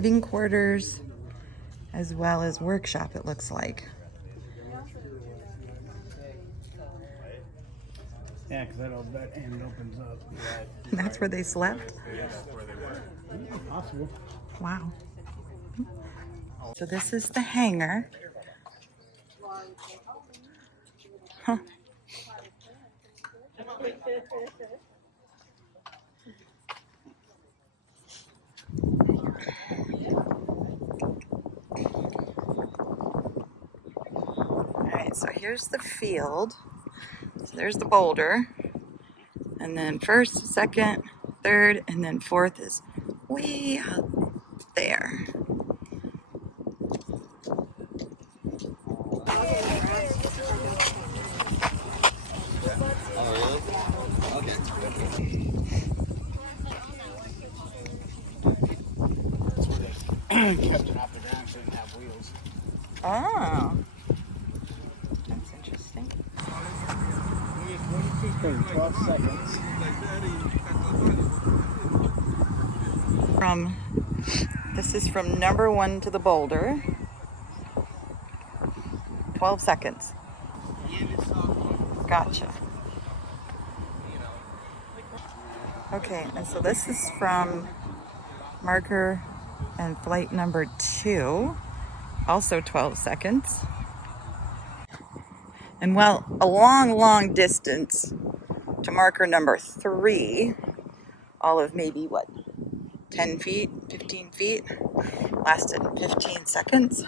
living quarters as well as workshop, it looks like. Yeah, because that end opens up. And that's where they slept? Possible. Wow. So this is the hangar. Huh. Alright, so here's the field. So there's the boulder. And then first, second, third, and then fourth is way out there. Kept it off the ground so it didn't have wheels. Oh, that's interesting. 12 seconds. This is from number 1 to the boulder. 12 seconds. Gotcha. Okay, and so this is from marker and flight number 2, also 12 seconds. And well, a long distance to marker number 3, all of maybe what, 10 feet, 15 feet, lasted 15 seconds.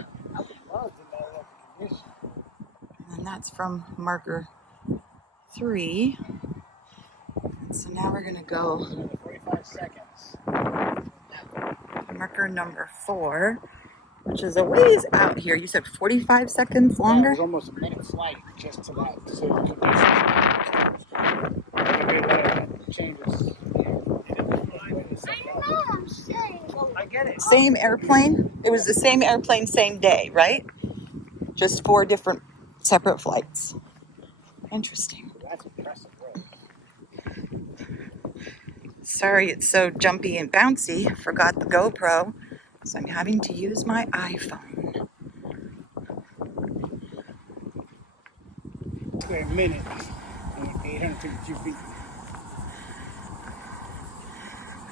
And that's from marker 3. And so now we're gonna go 45 seconds. to marker number 4, which is a ways out here. You said 45 seconds longer? Yeah, it was almost a minute flight just to that. So changes. I get it. Same airplane? It was the same airplane, same day, right? Just 4 different separate flights. Interesting. That's impressive, really. Sorry it's so jumpy and bouncy. Forgot the GoPro, so I'm having to use my iPhone. A minute and 852 feet.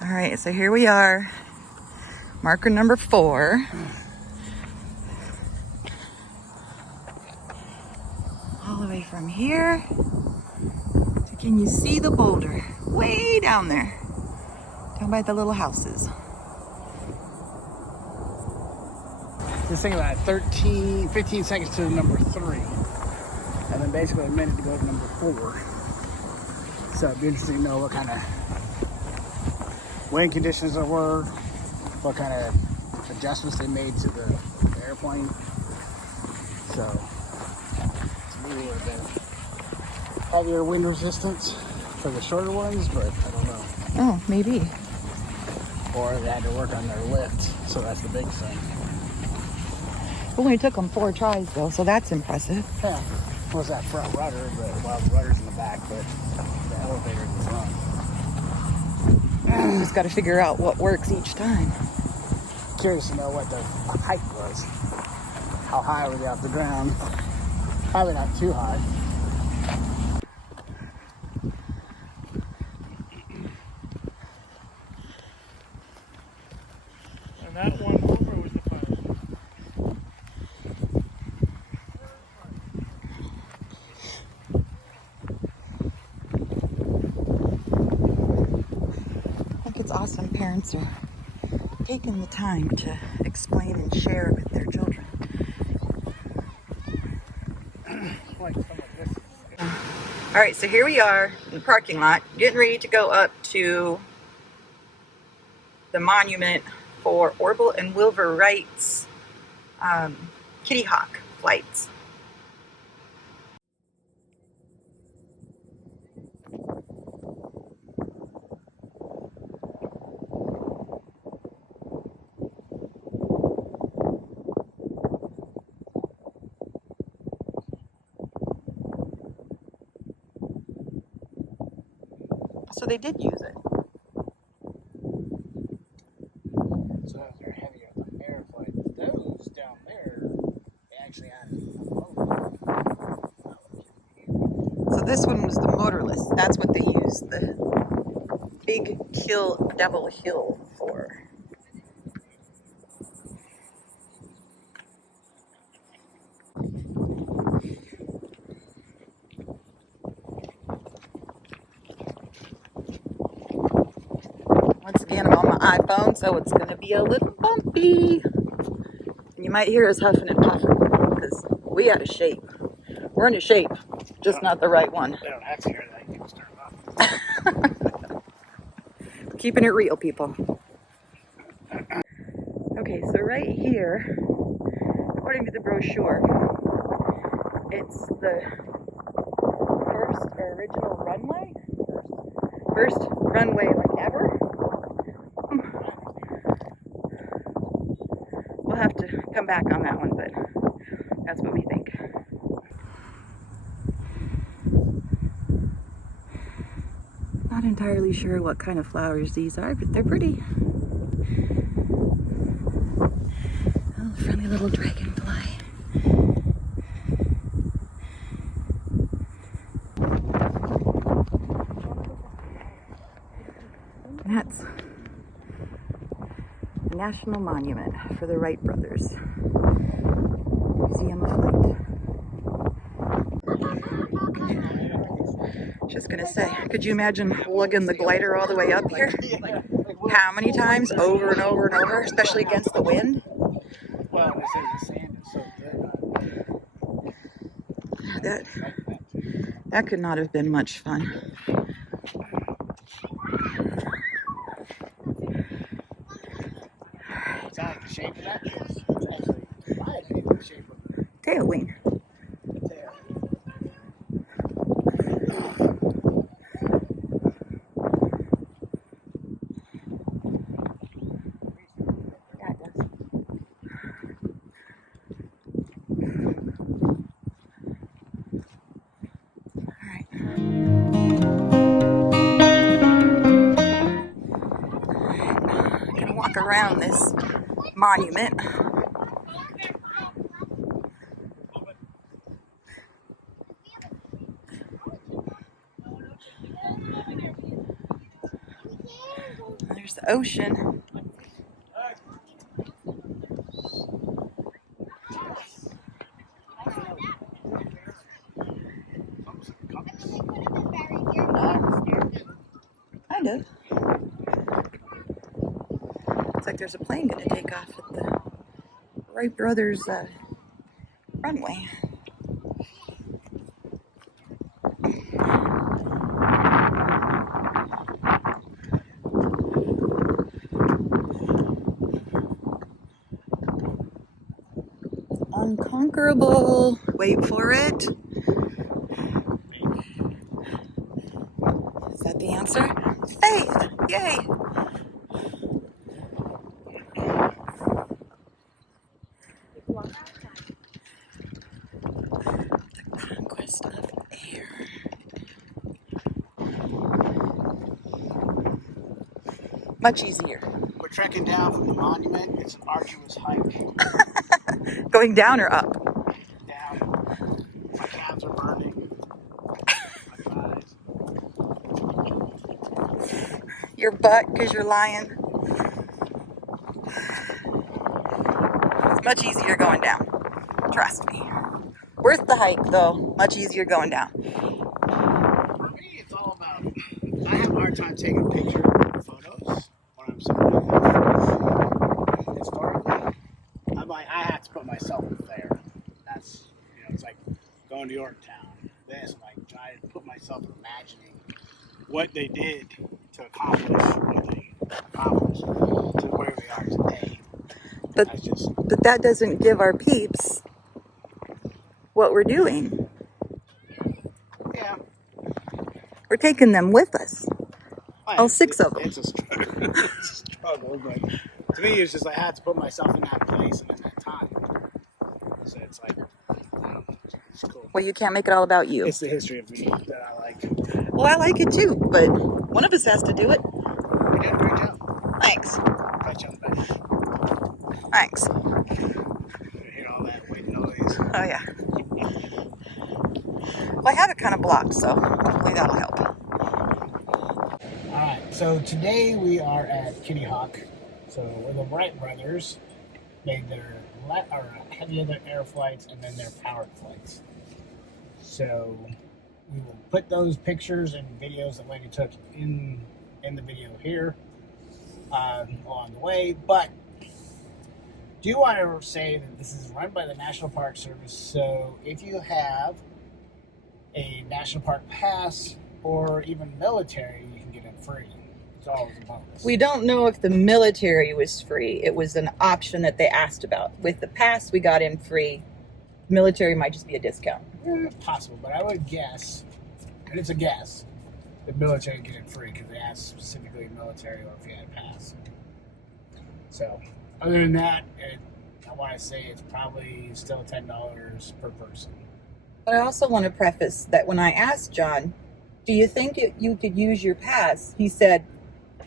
All right, so here we are. Marker number 4. All the way from here. So can you see the boulder? Way down there. Down by the little houses. Just think about it, 15 seconds to number 3. And then basically a minute to go to number 4. So it'd be interesting to know what kind of wind conditions there were, what kind of adjustments they made to the airplane. So it's maybe a bit heavier wind resistance for the shorter ones, but I don't know. Oh, maybe. Or they had to work on their lift, so that's the big thing. Only took them 4 tries though, so that's impressive. Yeah, was that front rudder, but well, the rudder's in the back, but the elevator in the front. Just got to figure out what works each time. Curious to know what the height was. How high were they off the ground? Probably not too high. And that one, where was the pilot? I think it's awesome parents are taking the time to explain and share with their children. Like some of this. All right, so here we are in the parking lot, getting ready to go up to the monument for Orville and Wilbur Wright's Kitty Hawk flights. So they did use it. So they're heavy up this one was the motorless. That's what they used the Big Kill Devil Hill for. Once again, I'm on my iPhone, so it's going to be a little bumpy. And you might hear us huffing and puffing because we out of shape. We're into shape, just not the right one. They don't have to hear that. You can start off. Keeping it real, people. Okay, so right here, according to the brochure, it's the first or original runway. First runway like ever. We'll have to come back on that one, but that's what we think. Not entirely sure what kind of flowers these are, but they're pretty. Oh, friendly little dragonfly. That's the National Monument for the Wright brothers. Museum of Flight. Just gonna say, could you imagine lugging the glider all the way up here? How many times? Over and over and over, especially against the wind? Well, they say the sand is so good. That could not have been much fun. Is that like the shape of that? It's actually, in my opinion, the shape of the Tail wing. tail. Yeah, it does. I'm gonna walk around this monument. There's the ocean. Kind of. Looks like there's a plane going to take off at the Wright brothers runway. Unconquerable. Wait for it. Is that the answer? Faith! Yay! The conquest of air. Much easier. We're trekking down from the monument. It's an arduous hike. Going down or up? Down. My calves are burning. My thighs. Your butt because you're lying. It's much easier going down. Trust me. Worth the hike though. Much easier going down. For me, it's all about. I have a hard time taking pictures or photos when I'm somewhere. Historically, I'm like, I have to put myself there. That's, it's like going to Yorktown. This, I'm like, trying to put myself in imagining what they did to accomplish what they accomplished to where we are today. But that doesn't give our peeps what we're doing. Yeah. We're taking them with us. All six of them. It's a struggle, but to me, it's just like I had to put myself in that place and in that time. So it's like, it's cool. Well, you can't make it all about you. It's the history of me that I like. Well, I like it too, but one of us has to do it. You did a great job. Thanks. Pat you on the back. Thanks. You hear all that white noise. Oh, yeah. Well, I have it kind of blocked, so hopefully that'll help. Alright, so today we are at Kitty Hawk. So where the Wright brothers made their heavy air flights and then their powered flights. So we will put those pictures and videos that Lady took in the video here along the way. But do want to say that this is run by the National Park Service. So if you have a National Park pass or even military, you can get it free. It's always a bonus. We don't know if the military was free. It was an option that they asked about. With the pass, we got in free. Military might just be a discount. Possible, but I would guess, and it's a guess, the military get it free because they asked specifically military or if you had a pass. So, other than that, I want to say it's probably still $10 per person. But I also want to preface that when I asked John, do you think you could use your pass? He said,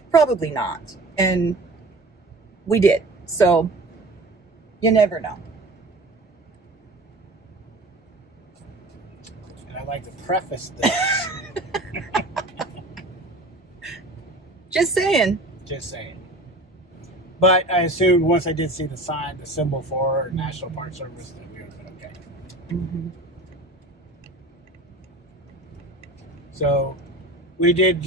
probably not. And we did. So, you never know. And I like to preface this. Just saying. Just saying. But I assumed once I did see the sign, the symbol for National Park Service, that we would have been okay. Mm-hmm. So we did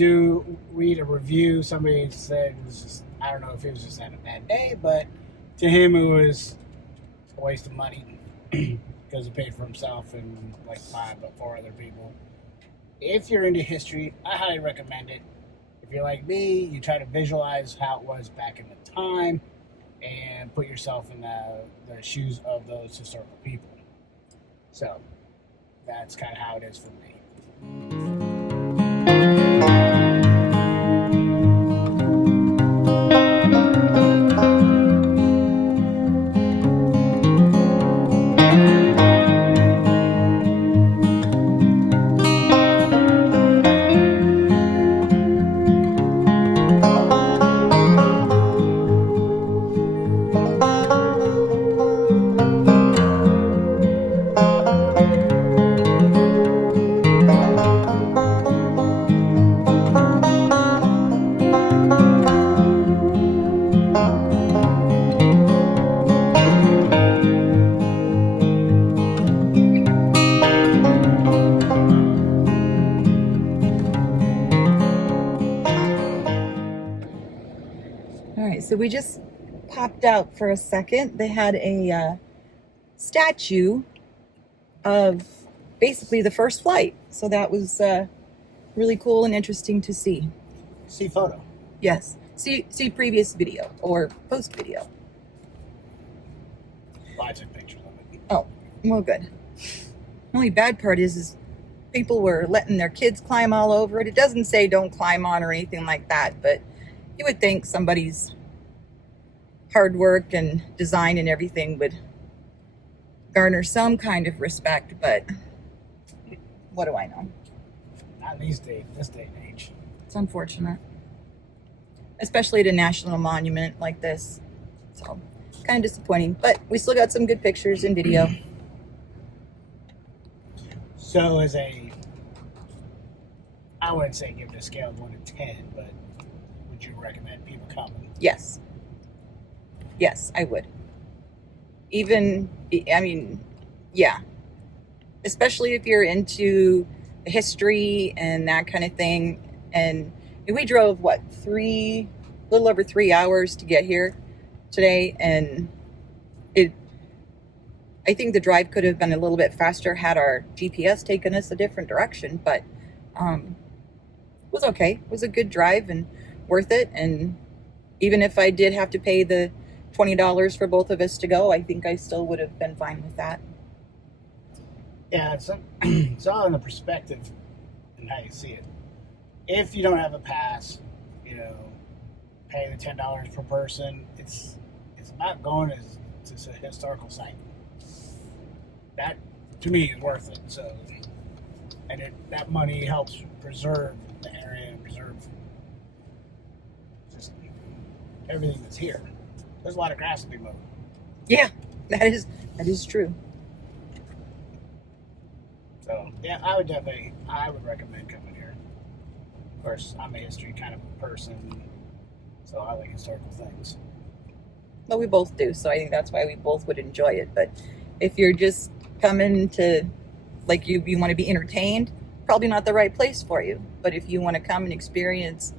read a review. Somebody said it was just, I don't know if it was just had a bad day, but to him it was a waste of money because he paid for himself and like 4 other people. If you're into history, I highly recommend it. If you're like me, you try to visualize how it was back in the time and put yourself in the shoes of those historical people. So that's kind of how it is for me. So we just popped out for a second. They had a statue of basically the first flight. So that was really cool and interesting to see. See photo. Yes. See previous video or post video. Lots of pictures of it. Oh, well, good. The only bad part is people were letting their kids climb all over it. It doesn't say don't climb on or anything like that, but you would think somebody's hard work and design and everything would garner some kind of respect, but what do I know? Not this day and age. It's unfortunate. Especially at a national monument like this. So, kind of disappointing, but we still got some good pictures and video. So I wouldn't say give it a scale of 1 to 10, but would you recommend people coming? Yes. Yes, I would. Yeah. Especially if you're into history and that kind of thing. And we drove, a little over 3 hours to get here today. And I think the drive could have been a little bit faster had our GPS taken us a different direction. But it was okay. It was a good drive and worth it. And even if I did have to pay the $20 for both of us to go, I think I still would have been fine with that. Yeah, it's all in the perspective and how you see it. If you don't have a pass, pay the $10 per person. It's about going to a historical site. That to me is worth it. So, and that money helps preserve the area and preserve just everything that's here. There's a lot of grass to be mowed. Yeah, that is true. So Yeah, I would recommend coming here. Of course, I'm a history kind of person, so I like historical things. Well, we both do, so I think that's why we both would enjoy it. But if you're just coming to, like, you want to be entertained, probably not the right place for you. But if you want to come and experience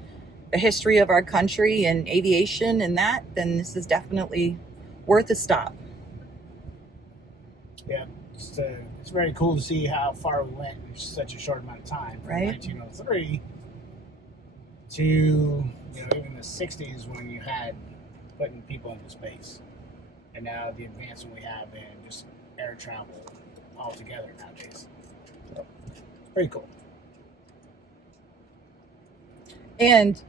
the history of our country and aviation and that, then this is definitely worth a stop. Yeah, it's very cool to see how far we went in such a short amount of time. From Right. 1903 to, you know, even the 60s when you had putting people into space. And now the advancement we have in just air travel altogether nowadays. So, it's pretty cool. And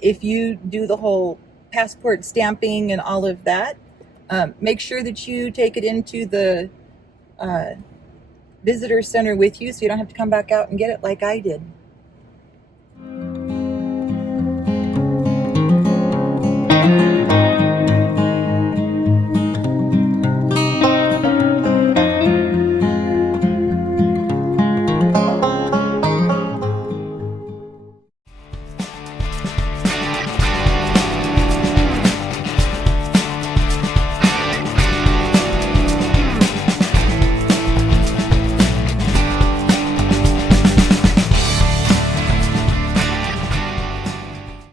if you do the whole passport stamping and all of that, make sure that you take it into the visitor center with you so you don't have to come back out and get it like I did.